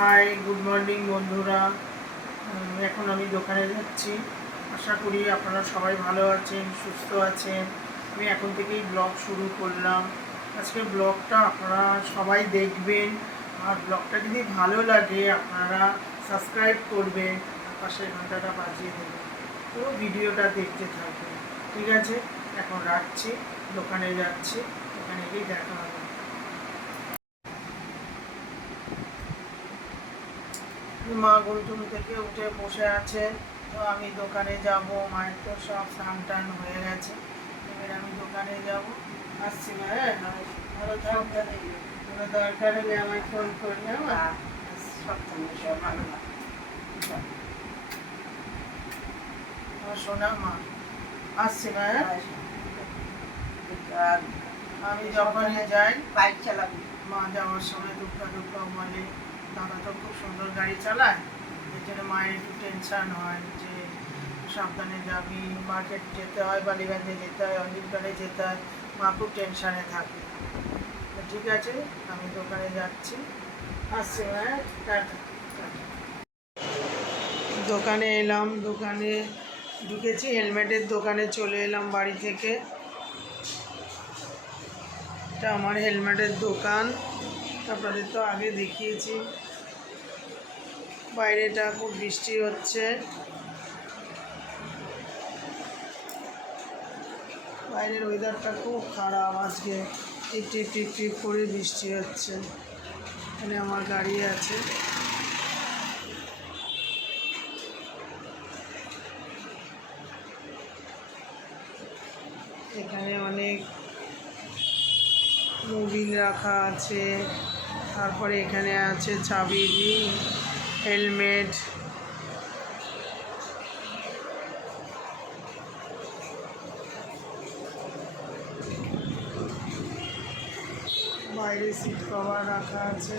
High, good morning বন্ধুরা। এখন আমি দোকানে যাচ্ছি। আশা করি আপনারা সবাই ভালো আছেন, সুস্থ আছেন। আমি এখন থেকেই ব্লগ শুরু করলাম। আজকে ব্লগটা আপনারা সবাই দেখবেন, আর ব্লগটা যদি ভালো লাগে আপনারা সাবস্ক্রাইব করবেন, পাশের ঘন্টাটা বাজিয়ে দেবেন, পুরো ভিডিওটা দেখতে থাকবেন। ঠিক আছে, এখন রাখছি, দোকানে যাচ্ছি, দোকানে গিয়ে দেখা হবে। মা ঘুম থেকে উঠে বসে আছে, তো আমি দোকানে যাব। মায়ের তো সব স্নান টান হয়ে গেছে, এবার আমি দোকানে যাব। আসছি মা, হ্যাঁ ভালো থাকবে, কোনো দরকার হলে আমায় ফোন করবে। আমার শোনা মা, আসছি মা, হ্যাঁ আমি যখনই যাই বাইক চালাবি, মা যাওয়ার সময় দুঃখা বলে দাদা তো খুব সুন্দর গাড়ি চালায়, এর জন্য মায়ের একটু টেনশান হয় যে সাবধানে যাবি, মার্কেট যেতে হয়, বালিগঞ্জে যেতে হয়, অঞ্জিলপাড়ে যেতে হয়, মা খুব টেনশানে থাকে। ঠিক আছে, আমি দোকানে যাচ্ছি, আসছি হ্যাঁ, টাটা। দোকানে এলাম, দোকানে ঢুকেছি, হেলমেটের দোকানে চলে এলাম বাড়ি থেকে। এটা আমার হেলমেটের দোকান, আপনাদের তো আগে দেখিয়েছি। বাইরেটা খুব বৃষ্টি হচ্ছে, বাইরের ওয়েদারটা খুব খারাপ আজকে, টিপ টিপ টিপ টিপ করে বৃষ্টি হচ্ছে। এখানে আমার গাড়ি আছে, এখানে অনেক মোবিল রাখা আছে, তারপরে এখানে আছে চাবি, হেলমেট, বাইরে সিট কভার রাখা আছে।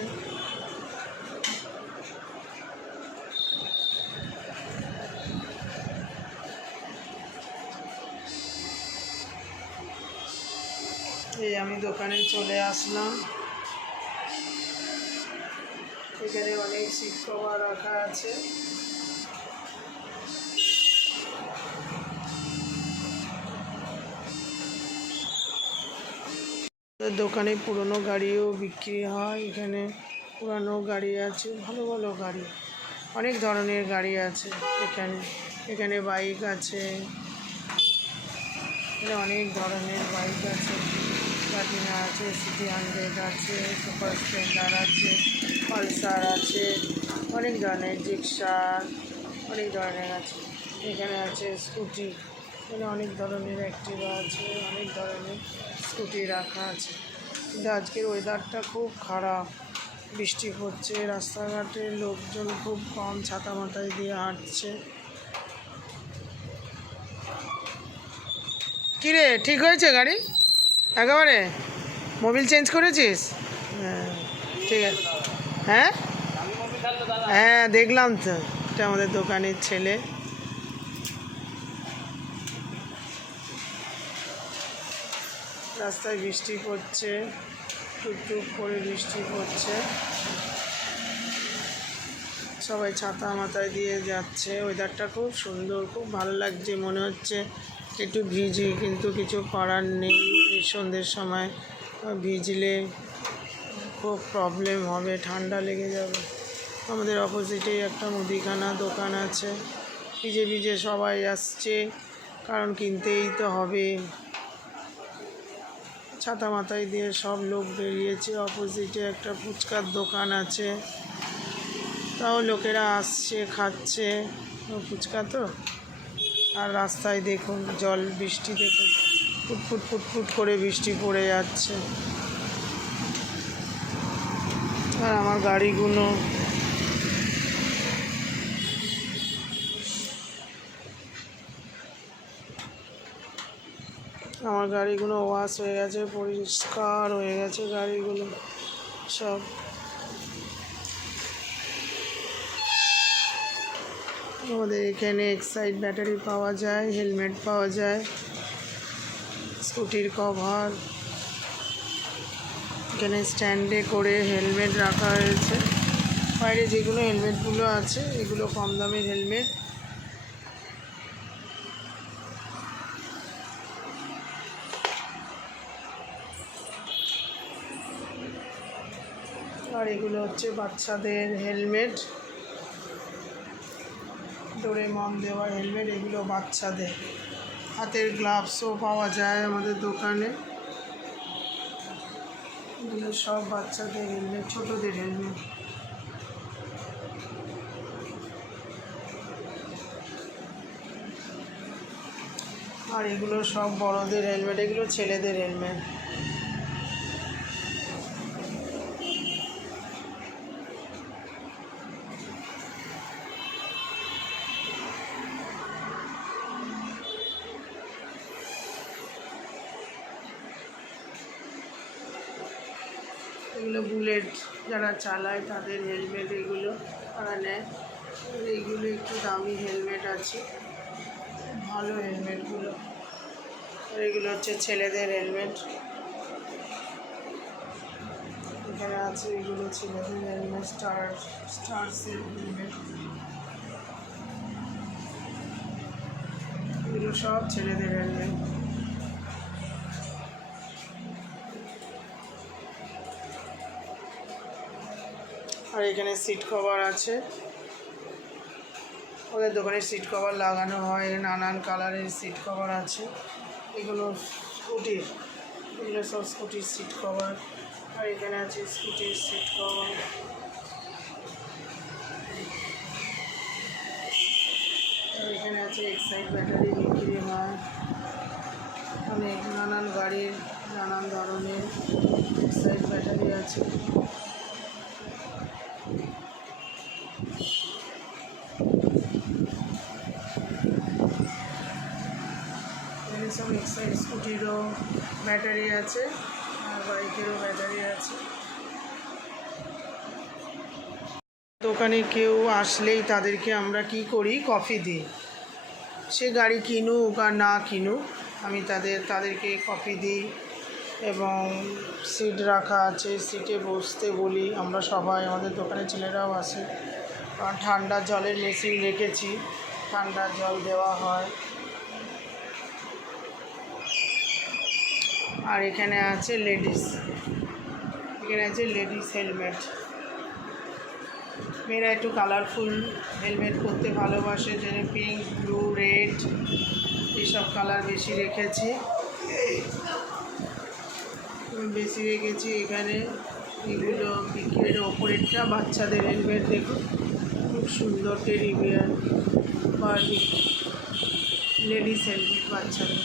এই আমি দোকানে চলে আসলাম, এখানে অনেক সিট কভার রাখা আছে। দোকানে পুরনো গাড়িও বিক্রি হয়, এখানে পুরানো গাড়ি আছে, ভালো ভালো গাড়ি, অনেক ধরনের গাড়ি আছে এখানে। এখানে বাইক আছে, এখানে অনেক ধরনের বাইক আছে, প্লাটিনা আছে, সিটি 100 আছে, সুপার স্প্লেন্ডার আছে, পালসার আছে, অনেক ধরনের জিক্সার, অনেক ধরনের আছে। এখানে আছে স্কুটি, এখানে অনেক ধরনের অ্যাক্টিভা আছে, অনেক ধরনের স্কুটি রাখা আছে। কিন্তু আজকের ওয়েদারটা খুব খারাপ, বৃষ্টি পড়ছে, রাস্তাঘাটে লোকজন খুব কম, ছাতা মাথায় দিয়ে হাঁটছে। কিরে, ঠিক হয়েছে গাড়ি একেবারে? মোবিল চেঞ্জ করেছিস? হ্যাঁ ঠিক আছে। হ্যাঁ হ্যাঁ দেখলাম তো, এটা আমাদের দোকানের ছেলে। রাস্তায় বৃষ্টি পড়ছে, টুকটুক করে বৃষ্টি পড়ছে, সবাই ছাতা মাথায় দিয়ে যাচ্ছে। ওয়েদারটা খুব সুন্দর, খুব ভালো লাগছে, মনে হচ্ছে একটু ভিজি, কিন্তু কিছু করার নেই। এই সন্ধ্যের সময় ভিজলে খুব প্রবলেম হবে, ঠান্ডা লেগে যাবে। আমাদের অপোজিটেই একটা মুদিখানা দোকান আছে, ভিজে ভিজে সবাই আসছে, কারণ কিনতেই তো হবে। ছাতা মাথায় দিয়ে সব লোক বেরিয়েছে। অপোজিটে একটা ফুচকার দোকান আছে, তাও লোকেরা আসছে, খাচ্ছে ফুচকা তো। আর রাস্তায় দেখুন জল, বৃষ্টি দেখুন, ফুটফুট ফুটফুট করে বৃষ্টি পড়ে যাচ্ছে। আর আমার গাড়িগুলো ওয়াশ হয়ে গেছে, পরিষ্কার হয়ে গেছে গাড়িগুলো সব। আমাদের এখানে এক্সাইড ব্যাটারি পাওয়া যায়, হেলমেট পাওয়া যায়, স্কুটির কভার, এখানে স্ট্যান্ডে করে হেলমেট রাখা হয়েছে। বাইরে যেগুলো হেলমেটগুলো আছে এগুলো কম দামের হেলমেট। আর এগুলো হচ্ছে বাচ্চাদের হেলমেট, ডোরেমন দেওয়া হেলমেট, এগুলো বাচ্চাদের। হাতের গ্লাভসও পাওয়া যায় আমাদের দোকানে। এগুলো সব বাচ্চাদের হেলমেট, ছোটদের হেলমেট। আর এগুলো সব বড়দের হেলমেট, এগুলো ছেলেদের হেলমেট। এগুলো বুলেট যারা চালায় তাদের হেলমেট, এগুলো তারা নেয়। এইগুলো একটু দামি হেলমেট আছে, ভালো হেলমেটগুলো। আর এগুলো হচ্ছে ছেলেদের হেলমেট। এখানে আছে এগুলো ছেলেদের হেলমেট, স্টারসের হেলমেট। এগুলো সব ছেলেদের হেলমেট। আর এখানে সিট কভার আছে, ওদের দোকানে সিট কভার লাগানো হয়, নানান কালারের সিট কভার আছে। এগুলো স্কুটির, এগুলো সব স্কুটির সিট কভার। আর এখানে আছে স্কুটির সিট কভার। আর এখানে আছে এক্সাইড ব্যাটারি বিক্রি হয়, অনেক নানান গাড়ির নানান ধরনের এক্সাইড ব্যাটারি আছে। সব এক্সাইড স্কুটিরও ব্যাটারি আছে, আর বাইকেরও ব্যাটারি আছে। দোকানে কেউ আসলেই তাদেরকে আমরা কি করি, কফি দিই। সে গাড়ি কিনুক আর না কিনুক, আমি তাদেরকে কফি দিই। এবং সিট রাখা আছে, সিটে বসতে বলি আমরা সবাই, আমাদের দোকানের ছেলেরাও আসে। কারণ ঠান্ডা জলের মেশিন রেখেছি, ঠান্ডা জল দেওয়া হয়। আর এখানে আছে লেডিস, এখানে আছে লেডিস হেলমেট। মেয়েরা একটু কালারফুল হেলমেট পরতে ভালোবাসে, যেন পিঙ্ক, ব্লু, রেড এইসব কালার বেশি রেখেছি। এখানে এগুলো বিক্রির ওপরেরটা বাচ্চাদের হেলমেট, দেখুন খুব সুন্দর teddy bear Barbie ladies helmet বাচ্চাদের।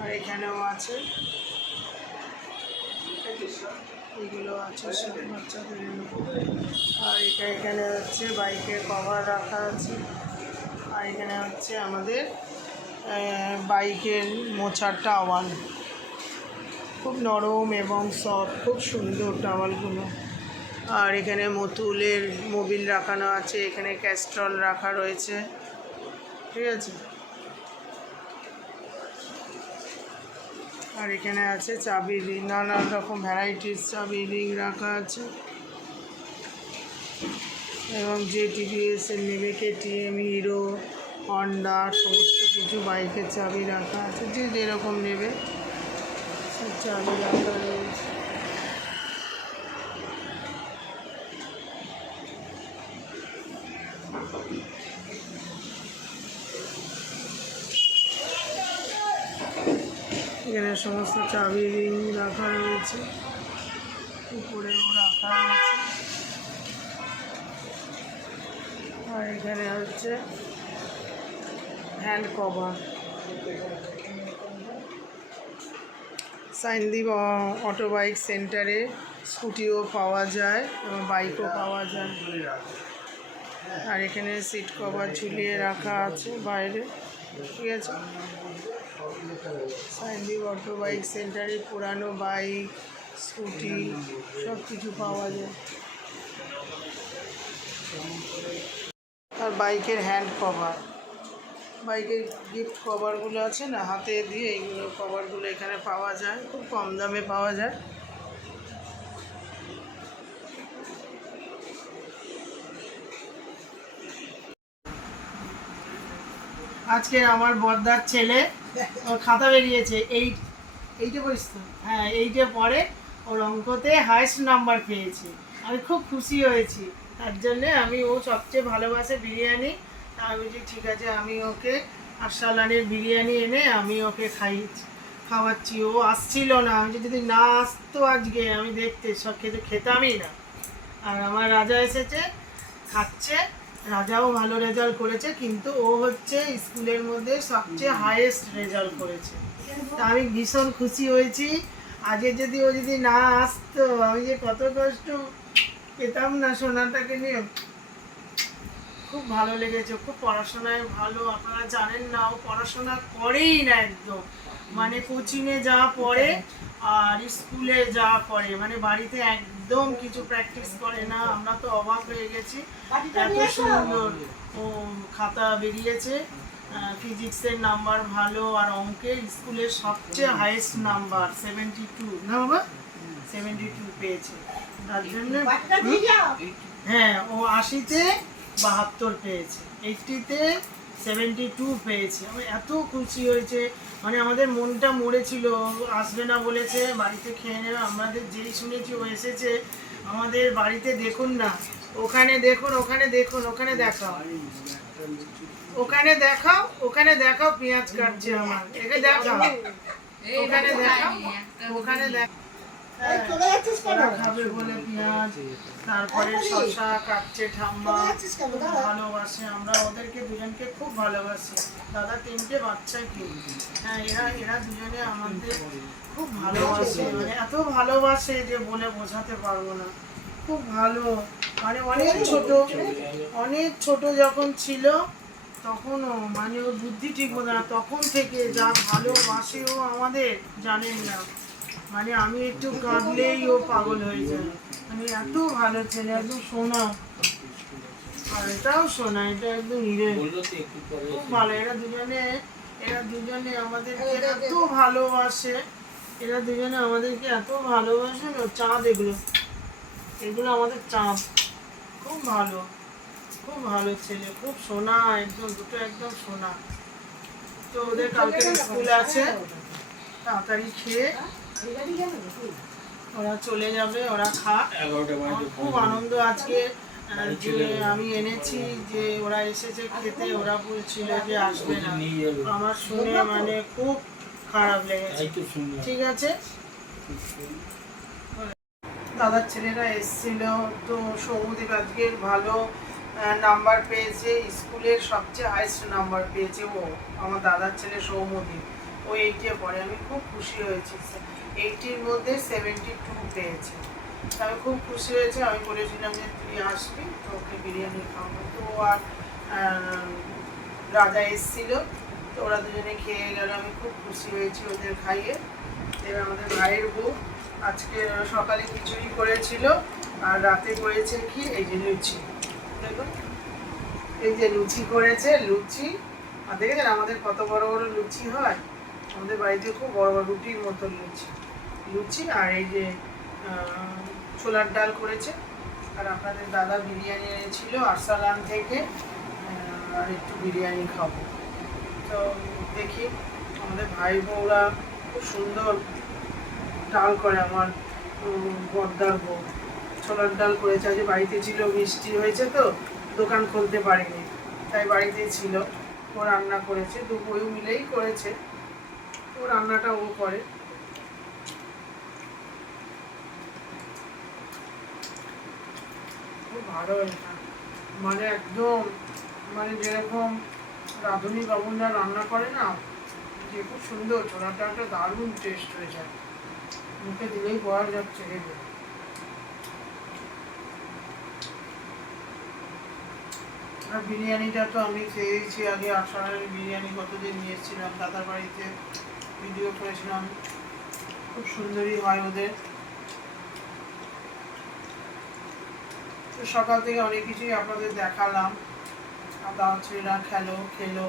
আর এখানেও আছে, এগুলো আছে সব বাচ্চাদের হেলমেট। আর এখানে হচ্ছে বাইকের কভার রাখা আছে। আর এখানে হচ্ছে আমাদের বাইকের মোছার টাওয়াল, খুব নরম এবং সফট, খুব সুন্দর টাওয়ালগুলো। আর এখানে মতুলের মোবিল রাখানো আছে, এখানে ক্যাস্ট্রল রাখা রয়েছে, ঠিক আছে। আর এখানে আছে চাবি রিং, নানান রকম ভ্যারাইটিস চাবি রিং রাখা আছে। এবং যে টিভিএসের নেবে, কেটিএম, হিরো, হন্ডা সমস্ত কিছু বাইকের চাবি রাখা আছে, যে যেরকম নেবে সব চাবি রাখা রয়েছে। এখানে সমস্ত চাবি রিং রাখা রয়েছে, উপরেও রাখা রয়েছে। আর এখানে হচ্ছে হ্যান্ড কভার। সাইনদীপ অটো বাইক সেন্টারে স্কুটিও পাওয়া যায় এবং বাইকও পাওয়া যায়। আর এখানে সিট কভার ঝুলিয়ে রাখা আছে বাইরে, ঠিক আছে। সাইনদীপ অটো বাইক সেন্টারে পুরানো বাইক, স্কুটি সব কিছু পাওয়া যায়। আর বাইকের হ্যান্ড কভার, বাইকের গিফট কভারগুলো আছে না হাতে দিয়ে, এইগুলো কভারগুলো এখানে পাওয়া যায়, খুব কম দামে পাওয়া যায়। আজকে আমার বড়দার ছেলে ওর খাতা বেরিয়েছে, এইটে পড়িস তো, হ্যাঁ এইটে পড়ে, ওর অঙ্কতে হাইস্ট নাম্বার পেয়েছে। আমি খুব খুশি হয়েছি, তার জন্যে ও সবচেয়ে ভালোবাসে বিরিয়ানি। আমি বলছি ঠিক আছে, আমি ওকে আরসালানের বিরিয়ানি এনে আমি ওকে খাওয়াচ্ছি। ও আসছিল না, আমি যদি না আসতো আজকে আমি দেখতে সব খেতামই না। আর আমার রাজা এসেছে, খাচ্ছে। রাজাও ভালো রেজাল্ট করেছে, কিন্তু ও হচ্ছে স্কুলের মধ্যে সবচেয়ে হাইয়েস্ট রেজাল্ট করেছে। তা আমি ভীষণ খুশি হয়েছি। আগে ও যদি না আসতো, আমি যে কত কষ্ট পেতাম না সোনাটাকে নিয়ে। খুব ভালো লেগেছে, খুব পড়াশোনায় ভালো। আপনারা জানেন না, ও পড়াশোনা করেই না একদম, মানে কোচিংয়ে যা পড়ে আর স্কুলে যা পড়ে, মানে বাড়িতে একদম কিছু প্র্যাকটিস করে না। আমরা তো অবাক হয়ে গেছি, এত সুন্দর ও খাতা বেরিয়েছে। ফিজিক্সের নাম্বার ভালো, আর অঙ্কের স্কুলের সবচেয়ে হাইয়েস্ট নাম্বার 72, না বাবা 72 পেয়েছে। তার জন্য হ্যাঁ, ও 80-তে 72 পেয়েছে, 80-তে 72 পেয়েছে। আমি এত খুশি হয়েছে, মানে আমাদের মনটা মরেছিল। আসবে না বলেছে, বাড়িতে খেয়ে নেবে। আমাদের যেই শুনেছি ও এসেছে আমাদের বাড়িতে, দেখুন না, ওখানে দেখুন, ওখানে দেখুন, ওখানে দেখাও, ওখানে দেখাও, ওখানে দেখাও পেঁয়াজ কাটছে আমার, একে দেখাও, ওখানে দেখাও, ওখানে দেখাও। খাবে বলে পেঁয়াজ, তারপরে শসা কাটছে ঠাম্মা। ভালোবাসে, আমরা ওদেরকে দুজনকে খুব ভালোবাসি। দাদা 3টে বাচ্চা কি, হ্যাঁ এরা দুজনে আমাদের খুব ভালোবাসে, মানে এত ভালোবাসে যে বলে বোঝাতে পারবো না। খুব ভালো, মানে অনেক ছোট যখন ছিল তখনও, মানে ওর বুদ্ধি ঠিক হতো না, তখন থেকে যা ভালোবাসে ও আমাদের জানেন না। মানে আমি একটু কাঁদলেই ও পাগল হয়ে যায়, মানে এত ভালো ছেলে, একদম সোনা। আর এটাও সোনা, এটা একদম হিরে, খুব ভালো। এরা দুজনে আমাদেরকে এত ভালোবাসে, এরা দুজনে আমাদেরকে এত ভালোবাসে না। চাঁদ এগুলো আমাদের চাঁদ, খুব ভালো, খুব ভালো ছেলে, খুব সোনা, একদম দুটো একদম সোনা। তো ওদের কালকে স্কুল আছে, তাড়াতাড়ি খেয়ে ওরা চলে যাবে, ওরা খুব আনন্দ আজকে যে আমি এনেছি, যে ওরা এসেছে খেতে। ওরা বলছিল যে আসবে না, আমার শুনে মানে খুব খারাপ লেগেছে। ঠিক আছে, দাদার ছেলেরা এসেছিল, তো সৌমদীপ আজকে ভালো নাম্বার পেয়েছে, স্কুলের সবচেয়ে হাইস্ট নাম্বার পেয়েছে ও, আমার দাদার ছেলে সৌমদীপ। ও 80-এ পড়ে, আমি খুব খুশি হয়েছি। 80-র মধ্যে 72 পেয়েছে, আমি খুব খুশি হয়েছে। আমি বলেছিলাম যে তুই আসবি, তো ওকে বিরিয়ানি খাওয়াবো। তো আর রাজা এসেছিল, তো ওরা দুজনে খেয়ে গেল, আমি খুব খুশি হয়েছি ওদের খাইয়ে। এবার আমাদের ভাইয়ের বউ আজকে সকালে খিচুড়ি করেছিল, আর রাতে করেছে কি, এই যে লুচি, দেখুন এই যে লুচি করেছে। লুচি আর দেখেছেন আমাদের কত বড় বড় লুচি হয়, আমাদের বাড়িতে খুব বড় বড় রুটির মতন লুচি। আর এই যে ছোলার ডাল করেছে। আর আপনাদের দাদা বিরিয়ানি এনেছিল আরসালান থেকে, আর একটু বিরিয়ানি খাবো। তো দেখি, আমাদের ভাই বউরা খুব সুন্দর ডাল করে। আমার বড়দার বউ ছোলার ডাল করেছে, আজ বাড়িতে ছিল, বৃষ্টি হয়েছে তো দোকান খুলতে পারেনি, তাই বাড়িতেই ছিল। ও রান্না করেছে, দু বউ মিলেই করেছে, ও রান্নাটা ও করে। খুব ভালো এটা, মানে একদম, মানে যেরকম রাঁধুনি বাবুনরা রান্না করে না, যে খুব সুন্দর, ছোলার ডালটা দারুণ টেস্ট হয়ে যায়, মুখে দিলেই পাওয়া যাচ্ছে। আর বিরিয়ানিটা তো আমি খেয়েছি আগে, আসামের বিরিয়ানি কতদিন নিয়েছিলাম দাদার বাড়িতে, ভিডিও করেছিলাম, খুব সুন্দরই হয় ওদের। তো সকাল থেকে অনেক কিছুই আপনাদের দেখালাম, দাদা ছেলেরা খেলো,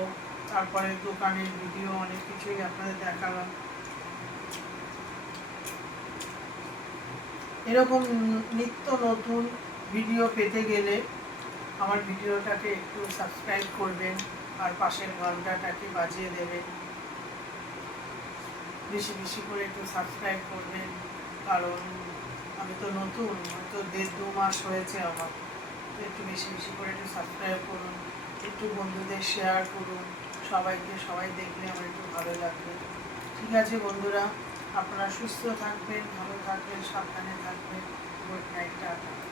তারপরে দোকানের ভিডিও, অনেক কিছুই আপনাদের দেখালাম। এরকম নিত্য নতুন ভিডিও পেতে গেলে আমার ভিডিওটাকে একটু সাবস্ক্রাইব করবেন, আর পাশের ঘন্টাটাকে বাজিয়ে দেবেন। বেশি বেশি করে একটু সাবস্ক্রাইব করবেন, কারণ আমি তো নতুন, হয়তো 1.5-2 মাস হয়েছে আমার, তো একটু বেশি বেশি করে একটু সাবস্ক্রাইব করুন, একটু বন্ধুদের শেয়ার করুন, সবাই দেখলে আমার একটু ভালো লাগবে। ঠিক আছে বন্ধুরা, আপনারা সুস্থ থাকবেন, ভালো থাকবেন, সাবধানে থাকবেন। Good night, tata.